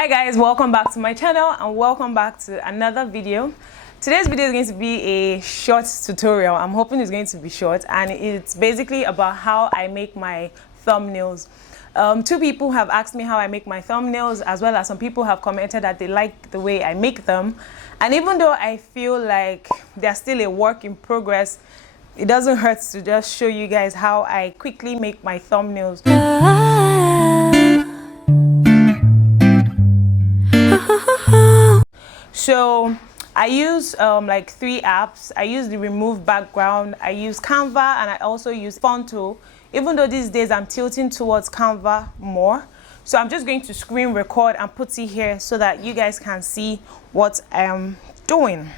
Hi guys, welcome back to my channel and welcome back to another video. Today's video is going to be a short tutorial. I'm hoping it's going to be short, and it's basically about how I make my thumbnails. Two people have asked me how I make my thumbnails, as well as some people have commented that they like the way I make them. And even though I feel like they're still a work in progress, it doesn't hurt to just show you guys how I quickly make my thumbnails. So I use like 3 apps. I use the remove background, I use Canva, and I also use Fonto, even though these days I'm tilting towards Canva more. So I'm just going to screen record and put it here so that you guys can see what I'm doing.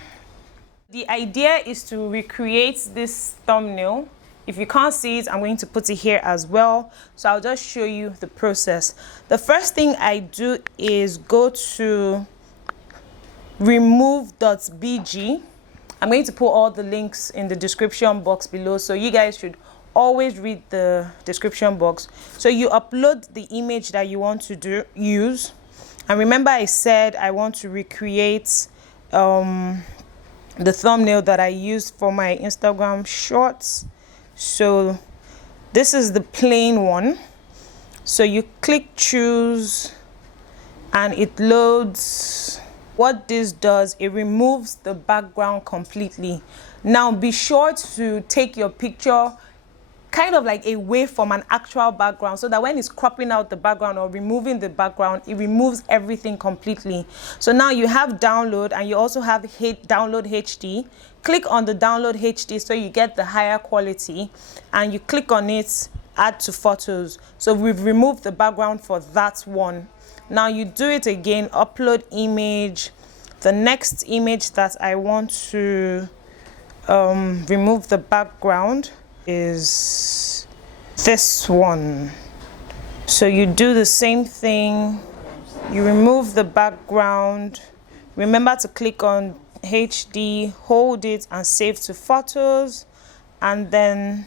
The idea is to recreate this thumbnail. If you can't see it, I'm going to put it here as well. So I'll just show you the process. The first thing I do is go to remove.bg. I'm going to put all the links in the description box below, so you guys should always read the description box. So you upload the image that you want to use, and remember I said I want to recreate the thumbnail that I used for my Instagram shorts. So this is the plain one. So you click choose and it loads. What this does, it removes the background completely. Now be sure to take your picture kind of like away from an actual background, so that when it's cropping out the background or removing the background, it removes everything completely. So now you have download, and you also have download HD. Click on the download HD so you get the higher quality, and you click on it, add to photos. So we've removed the background for that one. Now you do it again, upload image. The next image that I want to remove the background is this one. So you do the same thing, you remove the background. Remember to click on HD, hold it and save to photos. And then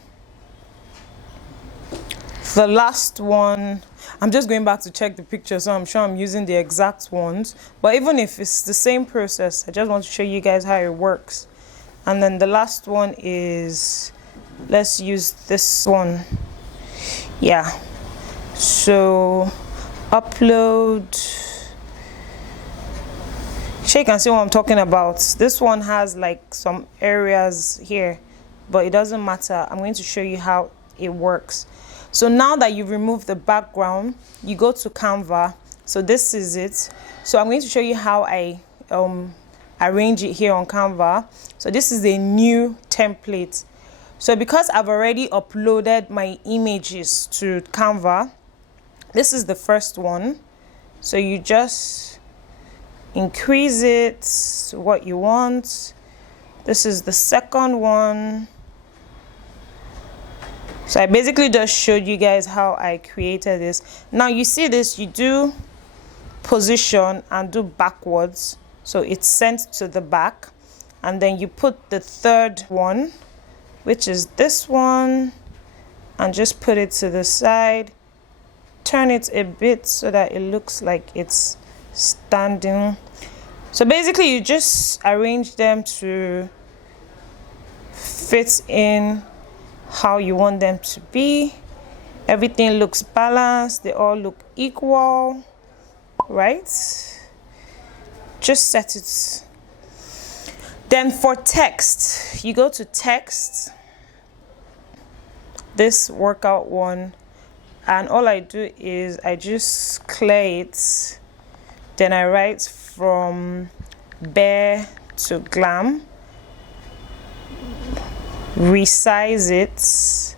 the last one, I'm just going back to check the picture, so I'm sure I'm using the exact ones. But even if it's the same process, I just want to show you guys how it works. And then the last one is, let's use this one. Yeah. So upload. So you can see what I'm talking about. This one has like some areas here, but it doesn't matter. I'm going to show you how it works. So now that you've removed the background, you go to Canva. So this is it. So I'm going to show you how I arrange it here on Canva. So this is a new template. So because I've already uploaded my images to Canva, this is the first one. So you just increase it to what you want. This is the second one. So I basically just showed you guys how I created this. Now you see this, you do position and do backwards. So it's sent to the back. And then you put the third one, which is this one, and just put it to the side. Turn it a bit so that it looks like it's standing. So basically you just arrange them to fit in how you want them to be. Everything looks balanced, they all look equal, right? Just set it. Then for text, you go to text, this workout one, and all I do is I just clear it. Then I write from bare to glam. Resize it,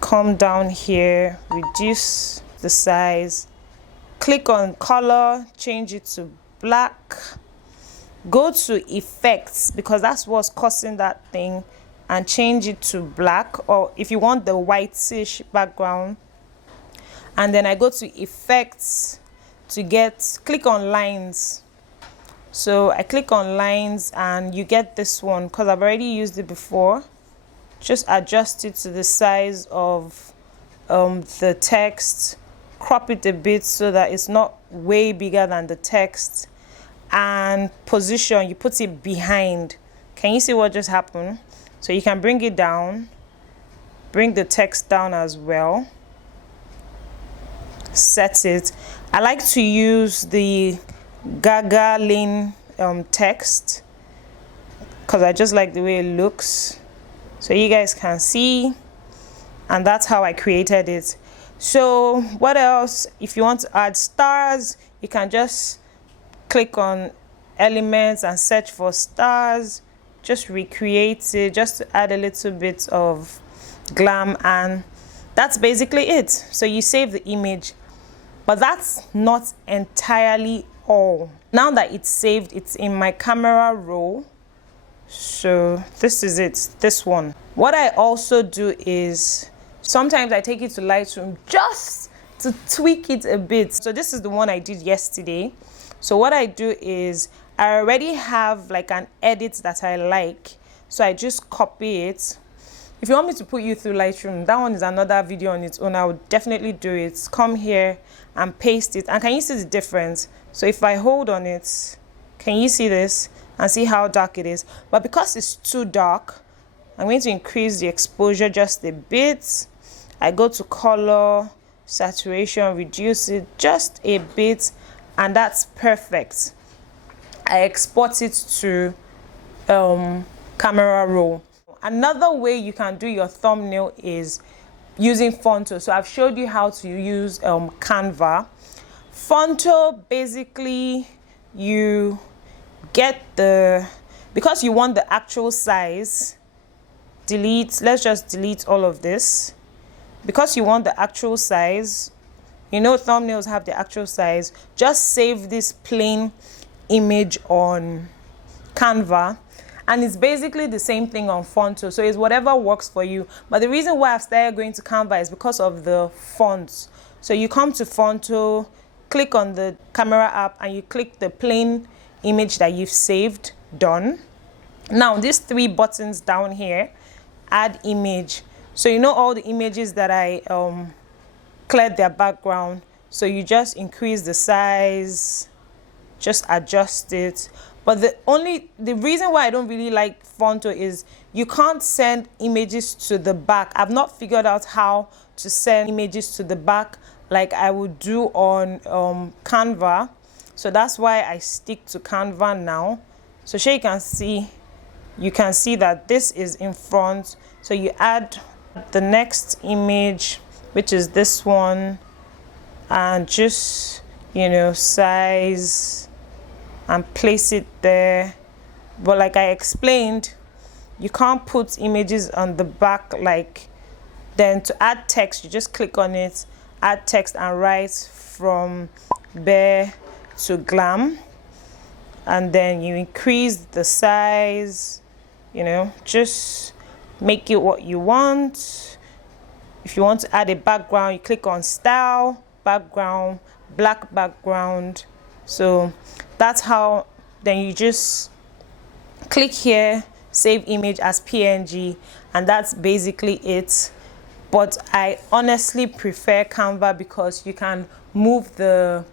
come down here, reduce the size, click on color, change it to black, go to effects, because that's what's causing that thing, and change it to black, or if you want the whitish background. And then I go to effects to click on lines. So I click on lines and you get this one, because I've already used it before. Just adjust it to the size of the text, crop it a bit so that it's not way bigger than the text, and position, you put it behind. Can you see what just happened? So you can bring it down, bring the text down as well, set it. I like to use the gargling text because I just like the way it looks, so you guys can see. And that's how I created it. So what else? If you want to add stars, you can just click on elements and search for stars, just recreate it, just to add a little bit of glam, and that's basically it. So you save the image, but that's not entirely all. Now that it's saved, it's in my camera roll. So this is it, this one. What I also do is sometimes I take it to Lightroom just to tweak it a bit. So this is the one I did yesterday. So what I do is I already have like an edit that I like, so I just copy it. If you want me to put you through Lightroom, that one is another video on its own. I would definitely do it. Come here and paste it, and can you see the difference? So if I hold on it, can you see this and see how dark it is? But because it's too dark, I'm going to increase the exposure just a bit. I go to color, saturation, reduce it just a bit, and that's perfect. I export it to camera roll. Another way you can do your thumbnail is using Fonto. So I've showed you how to use Canva. Fonto, basically you get because you want the actual size, let's just delete all of this. Because you want the actual size, you know thumbnails have the actual size, just save this plain image on Canva, and it's basically the same thing on Fonto. So it's whatever works for you. But the reason why I've started going to Canva is because of the fonts. So you come to Fonto, click on the camera app, and you click the plain image that you've saved, done. Now these 3 buttons down here, add image. So you know all the images that I cleared their background, so you just increase the size, just adjust it. But the reason why I don't really like Fonto is you can't send images to the back. I've not figured out how to send images to the back like I would do on Canva. So that's why I stick to Canva now. So here you can see that this is in front. So you add the next image, which is this one, and just, you know, size and place it there. But like I explained, you can't put images on the back. Like, then to add text, you just click on it, add text, and write from bare to glam, and then you increase the size, you know, just make it what you want. If you want to add a background, you click on style, background, black background. So that's how, then you just click here, save image as PNG, and that's basically it. But I honestly prefer Canva because you can move the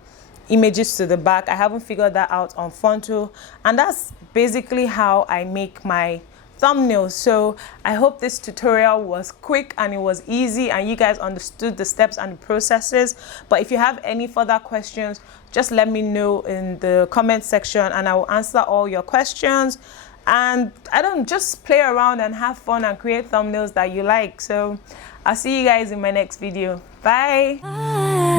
images to the back. I haven't figured that out on Fonto, and that's basically how I make my thumbnails. So I hope this tutorial was quick and it was easy and you guys understood the steps and the processes. But if you have any further questions, just let me know in the comment section and I will answer all your questions. And just play around and have fun and create thumbnails that you like. So I'll see you guys in my next video. Bye.